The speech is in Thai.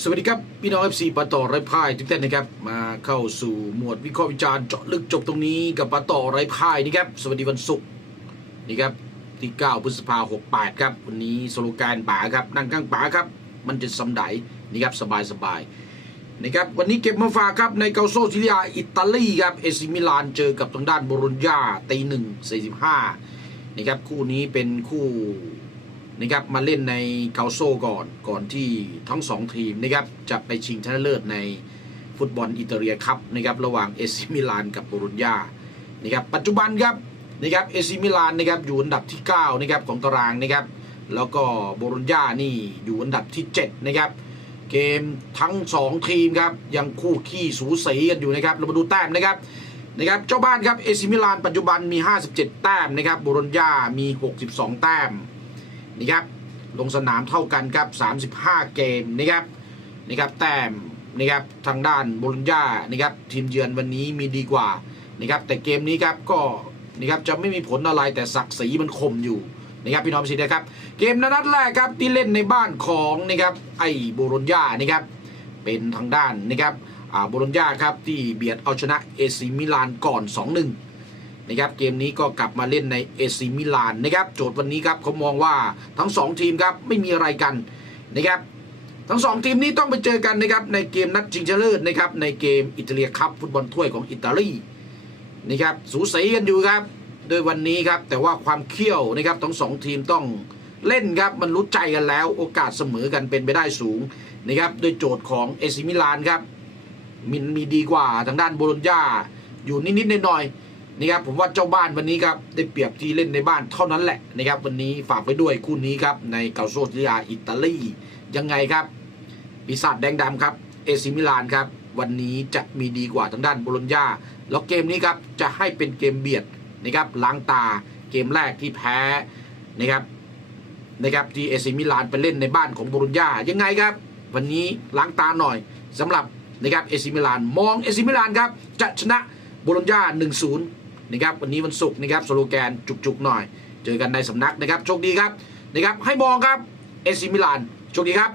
สวัสดีครับ พี่น้อง FC ปาต่อไร้พ่ายทุกท่านนะครับ มาเข้าสู่หมวดวิเคราะห์วิจารณ์เจาะลึกจบตรงนี้กับปาต่อไร้พ่ายนะครับ สวัสดีวันศุกร์นี่ครับที่ 9 พฤษภาคม68ครับ วันนี้สโลแกนป๋าครับนั่งข้างป๋าครับ มันจะสำไดนี่ครับ สบายสบายนะครับวันนี้เก็บมาฝากครับในเกาโซซิเลียอิตาลีครับเอซิมิลานเจอกับทางด้านโบโรญญาตีหนึ่งสี่สิบห้านะครับคู่นี้เป็นคู่ นะครับมาเล่นในเกาโซก่อนก่อนที่ทั้งสองทีมนะครับจะไปชิงชนะเลิศในฟุตบอลอิตาเลียคัพนะครับระหว่างเอซิมิลานกับโบรุญญานะครับปัจจุบันครับนะครับเอซิมิลานนะครับอยู่อันดับที่9นะครับของตารางนะครับแล้วก็โบรุญญานี่อยู่อันดับที่7นะครับเกมทั้ง 2 ทีมครับยังคู่ขี้สูสีกันอยู่นะครับเรามาดูแต้มนะครับนะครับเจ้าบ้านครับเอซิมิลานปัจจุบันมี 57 แต้มนะครับโบรุญญามี 62 แต้ม นี่ครับลงสนามเท่ากันครับ 35 เกมนะครับนะครับแต้มนะครับทางด้านโบลูญญานะครับทีมเยือนวันนี้มีดีกว่านะครับแต่เกมนี้ครับก็นะครับจะไม่มีผลอะไรแต่ศักดิ์ศรีมันคมอยู่นะครับพี่น้องสินะครับเกมนัดแรกครับที่เล่นในบ้านของนะครับไอ้โบโลญญานะครับเป็นทางด้านนะครับอ่าโบโลญญาครับที่เบียดเอาชนะเอซิมิลานก่อน 2-1 นะครับเกมนี้ก็กลับมาเล่นในเอซิมิลานนะครับโจทย์วันนี้ครับเขามองว่าทั้ง 2 ทีมครับไม่มีอะไรกันนะครับทั้ง2ทีมนี้ต้องไปเจอกันนะครับในเกมนัดชิงชนะเลิศนะครับในเกมอิตาเลียคัพฟุตบอลถ้วยของอิตาลีนะครับสูสีกันอยู่ครับโดยวันนี้ครับแต่ว่าความเขี้ยวนะครับทั้งสองทีมต้องเล่นครับมันรู้ใจกันแล้ว โอกาสเสมอกันเป็นไปได้สูงนะครับโดยโจทย์ของเอซิมิลานครับมินมีดีกว่าทางด้านโบโลญญาอยู่นิดๆหน่อยๆ นะครับผมว่าเจ้าบ้านวันนี้ครับได้เปรียบที่เล่นในบ้านเท่านั้นแหละนะครับวันนี้ฝากไว้ด้วยคู่นี้ครับในเกาโซเลียอิตาลียังไงครับปีศาจแดงดำครับเอซิมิลานครับวันนี้จะมีดีกว่าทางด้านโบโลญญาแล้วเกมนี้ครับจะให้เป็นเกมเบียดนะครับล้างตาเกมแรกที่แพ้นะครับนะครับที่เอซิมิลานไปเล่นในบ้านของโบโลญญายังไงครับ วันนี้ล้างตาหน่อยสำหรับนะครับเอซิมิลานมองเอซิมิลานครับจะชนะโบโลญญา1-0 นะครับวันนี้วันศุกร์นะครับสโลแกนจุกๆหน่อย เจอกันในสำนักนะครับโชคดีครับนะครับให้มองครับเอซิมิลานโชคดีครับ